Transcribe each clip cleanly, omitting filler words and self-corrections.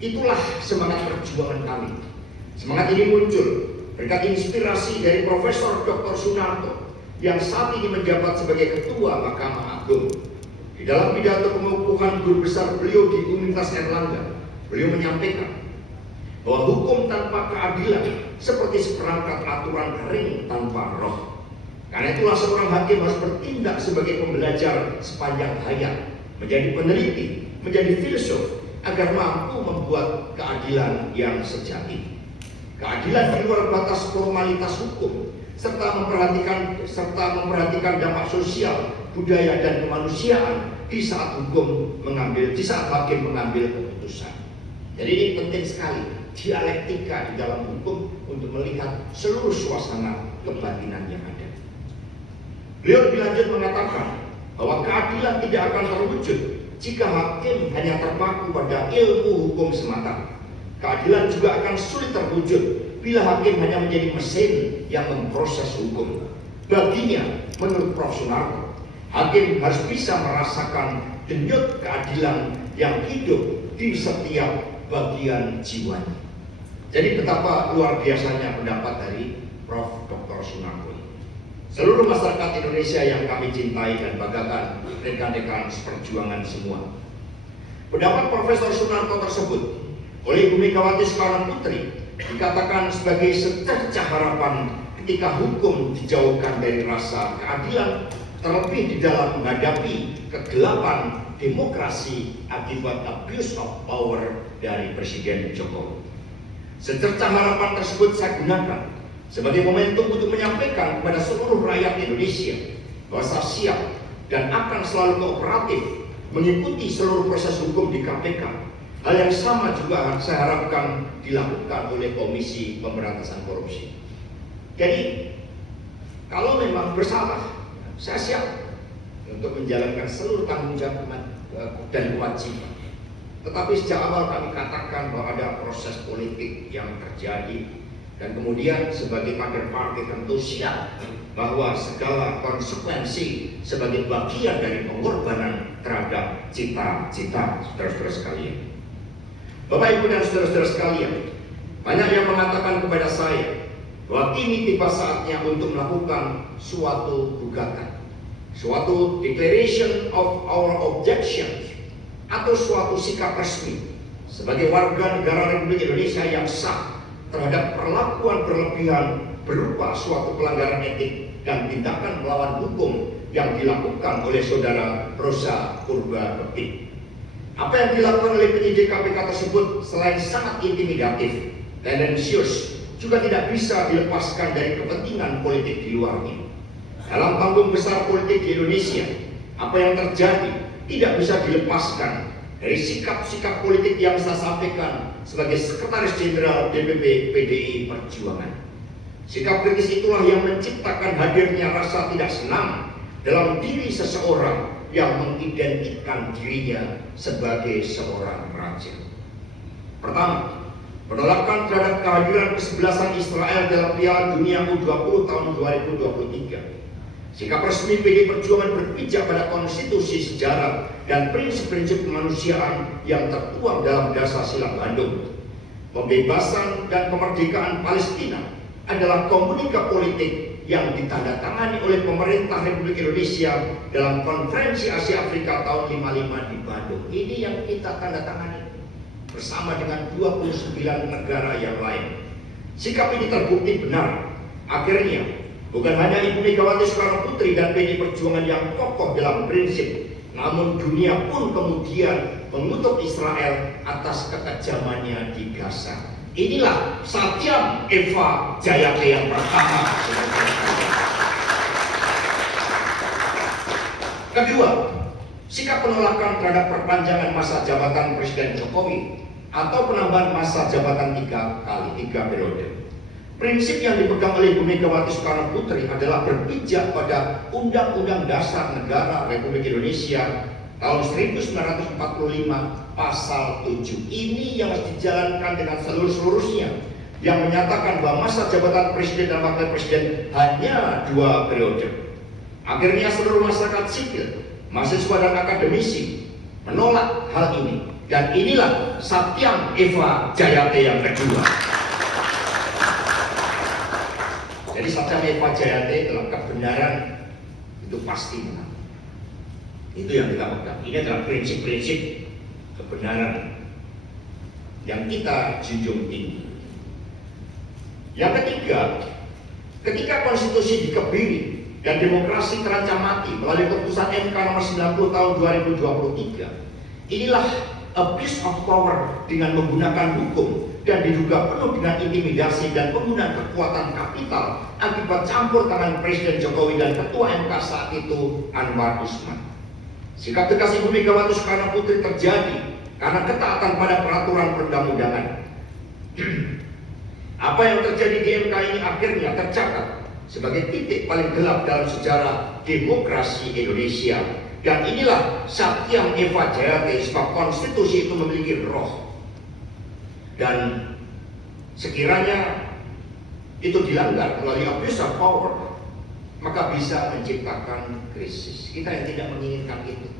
Itulah semangat perjuangan kami. Semangat ini muncul berkat inspirasi dari Profesor Dr. Sunarto yang saat ini menjabat sebagai Ketua Mahkamah Agung. Di dalam pidato pengukuhan guru besar beliau di Universitas Erlangga, beliau menyampaikan bahwa hukum tanpa keadilan seperti seperangkat aturan kering tanpa roh. Karena itulah seorang hakim harus bertindak sebagai pembelajar sepanjang hayat, menjadi peneliti, menjadi filsuf, agar mampu membuat keadilan yang sejati. Keadilan di luar batas formalitas hukum, serta memperhatikan dampak sosial, budaya dan kemanusiaan di saat hakim mengambil keputusan. Jadi ini penting sekali dialektika di dalam hukum untuk melihat seluruh suasana kebatinan yang ada. Beliau lebih lanjut mengatakan bahwa keadilan tidak akan terwujud jika hakim hanya terpaku pada ilmu hukum semata. Keadilan juga akan sulit terwujud bila hakim hanya menjadi mesin yang memproses hukum. Baginya, menurut Prof. Sunarto, hakim harus bisa merasakan denyut keadilan yang hidup di setiap bagian jiwanya. Jadi betapa luar biasanya pendapat dari Prof. Dr. Sunarto. Seluruh masyarakat Indonesia yang kami cintai dan banggakan, rekan-rekan seperjuangan semua. Pendapat Profesor Sunarto tersebut oleh Ibu Megawati Soekarno Putri dikatakan sebagai secercah harapan ketika hukum dijauhkan dari rasa keadilan, terlebih di dalam menghadapi kegelapan demokrasi akibat abuse of power dari Presiden Jokowi. Secercah harapan tersebut saya gunakan sebagai momentum untuk menyampaikan kepada seluruh rakyat Indonesia bahwa saya siap dan akan selalu kooperatif mengikuti seluruh proses hukum di KPK. Hal yang sama juga saya harapkan dilakukan oleh Komisi Pemberantasan Korupsi. Jadi, kalau memang bersalah, saya siap untuk menjalankan seluruh tanggung jawab dan kewajiban. Tetapi sejak awal kami katakan bahwa ada proses politik yang terjadi, dan kemudian sebagai kader partai tentu siap bahwa segala konsekuensi sebagai bagian dari pengorbanan terhadap cita-cita saudara-saudara sekalian. Bapak, Ibu, dan saudara-saudara sekalian, banyak yang mengatakan kepada saya bahwa kini tiba saatnya untuk melakukan suatu gugatan, suatu declaration of our objections, atau suatu sikap resmi sebagai warga negara Republik Indonesia yang sah terhadap perlakuan berlebihan berupa suatu pelanggaran etik dan tindakan melawan hukum yang dilakukan oleh saudara Rosa Purba-Bekti. Apa yang dilakukan oleh penyidik KPK tersebut selain sangat intimidatif, tendensius, juga tidak bisa dilepaskan dari kepentingan politik di luarnya. Dalam panggung besar politik di Indonesia, apa yang terjadi tidak bisa dilepaskan dari sikap-sikap politik yang saya sampaikan sebagai Sekretaris Jenderal DPP PDI Perjuangan. Sikap kritis itulah yang menciptakan hadirnya rasa tidak senang dalam diri seseorang yang mengidentikan dirinya sebagai seorang raja. Pertama, penolakan terhadap kehadiran kesebelasan Israel dalam Piala Dunia U20 tahun 2023. Sikap resmi PDI Perjuangan berpijak pada konstitusi sejarah dan prinsip-prinsip kemanusiaan yang tertuang dalam Dasar Sila Bandung. Pembebasan dan kemerdekaan Palestina adalah komunika politik yang ditandatangani oleh pemerintah Republik Indonesia dalam Konferensi Asia Afrika tahun 55 di Bandung. Ini yang kita tandatangani bersama dengan 29 negara yang lain. Sikap ini terbukti benar. Akhirnya, bukan hanya Ibu Megawati Soekarno Putri dan PDI Perjuangan yang kokoh dalam prinsip, namun dunia pun kemudian mengutuk Israel atas kekejamannya di Gaza. Inilah Satyam Eva Jayate yang pertama. Kedua, sikap penolakan terhadap perpanjangan masa jabatan Presiden Jokowi atau penambahan masa jabatan 3 periode. Prinsip yang dipegang oleh Ibu Megawati Soekarno Putri adalah berpijak pada Undang-Undang Dasar Negara Republik Indonesia tahun 1945 pasal 7. Ini yang harus dijalankan dengan seluruh-seluruhnya, yang menyatakan bahwa masa jabatan presiden dan wakil presiden hanya 2 periode. Akhirnya seluruh masyarakat sipil, mahasiswa dan akademisi menolak hal ini. Dan inilah Satyam Eva Jayate yang kedua. Jadi Satyam Eva Jayate dalam kebenaran itu pasti menang. Itu yang kita pegang. Ini adalah prinsip-prinsip kebenaran yang kita junjung tinggi. Yang ketiga, ketika konstitusi dikebiri dan demokrasi terancam mati melalui keputusan MK nomor 90 tahun 2023, inilah abuse of power dengan menggunakan hukum dan diduga penuh dengan intimidasi dan penggunaan kekuatan kapital akibat campur tangan Presiden Jokowi dan Ketua MK saat itu Anwar Usman. Sikap tegas Ibu Megawati Soekarno Putri terjadi karena ketaatan pada peraturan perundang-undangan. Apa yang terjadi di MK ini akhirnya tercatat sebagai titik paling gelap dalam sejarah demokrasi Indonesia. Dan inilah Satyam Eva Jayate, sebab konstitusi itu memiliki roh. Dan sekiranya itu dilanggar melalui abuse of power, maka bisa menciptakan krisis. Kita yang tidak menginginkan itu,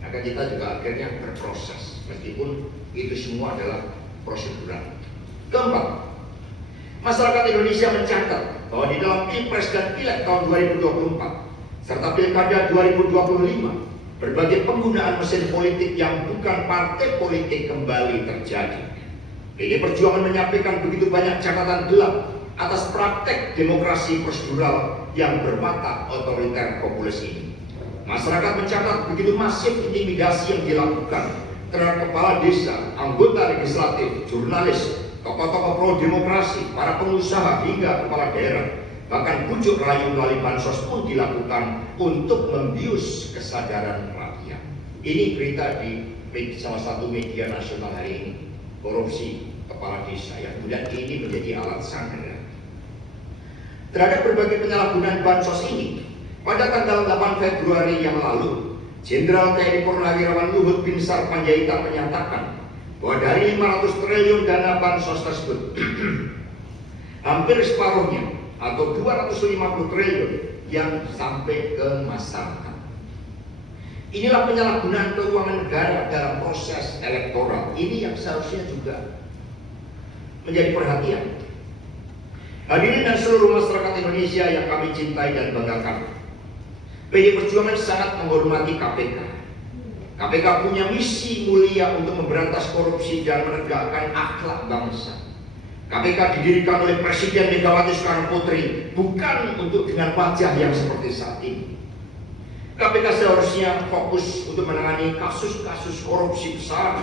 maka kita juga akhirnya berproses, meskipun itu semua adalah prosedural. Keempat, masyarakat Indonesia mencatat bahwa di dalam Pilpres dan Pileg tahun 2024 serta Pilkada 2025, berbagai penggunaan mesin politik yang bukan partai politik kembali terjadi. PD Perjuangan menyampaikan begitu banyak catatan gelap atas praktek demokrasi prosedural yang berwatak otoriter populis ini. Masyarakat mencatat begitu masif intimidasi yang dilakukan terhadap kepala desa, anggota legislatif, jurnalis, tokoh-tokoh pro demokrasi, para pengusaha hingga kepala daerah. Bahkan bujuk rayu melalui bansos pun dilakukan untuk membius kesadaran rakyat. Ini berita di salah satu media nasional hari ini. Korupsi kepala desa yang kemudian ini menjadi alat sandera. Terhadap berbagai penyalahgunaan bansos ini, pada tanggal 8 Februari yang lalu, Jenderal TNI Purnawirawan Luhut Binsar Panjaitan menyatakan bahwa dari 500 triliun dana bansos tersebut, hampir separuhnya atau 250 triliun yang sampai ke masyarakat. Inilah penyalahgunaan keuangan negara dalam proses elektoral. Ini yang seharusnya juga menjadi perhatian. Hadirin dan seluruh masyarakat Indonesia yang kami cintai dan banggakan, PD Perjuangan sangat menghormati KPK. KPK punya misi mulia untuk memberantas korupsi dan menegakkan akhlak bangsa. KPK didirikan oleh Presiden Megawati Soekarno Putri bukan untuk dengan wajah yang seperti saat ini. KPK seharusnya fokus untuk menangani kasus-kasus korupsi besar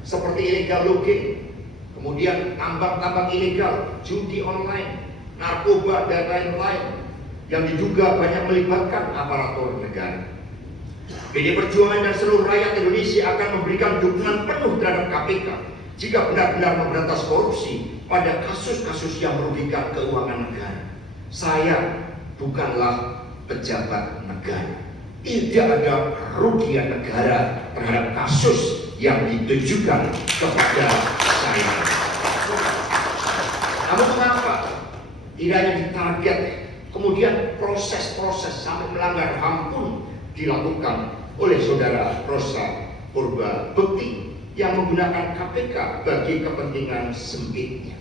seperti illegal logging, kemudian tambang-tambang ilegal, judi online, narkoba, dan lain-lain yang diduga banyak melibatkan aparatur negara. PD Perjuangan dan seluruh rakyat Indonesia akan memberikan dukungan penuh terhadap KPK jika benar-benar memberantas korupsi pada kasus-kasus yang merugikan keuangan negara. Saya bukanlah pejabat negara. Tidak ada kerugian negara terhadap kasus yang ditujukan kepada saya. Namun mengapa tidak hanya ditarget, kemudian proses-proses sampai melanggar HAM pun dilakukan oleh saudara Rosa Purba Bekti yang menggunakan KPK bagi kepentingan sempitnya.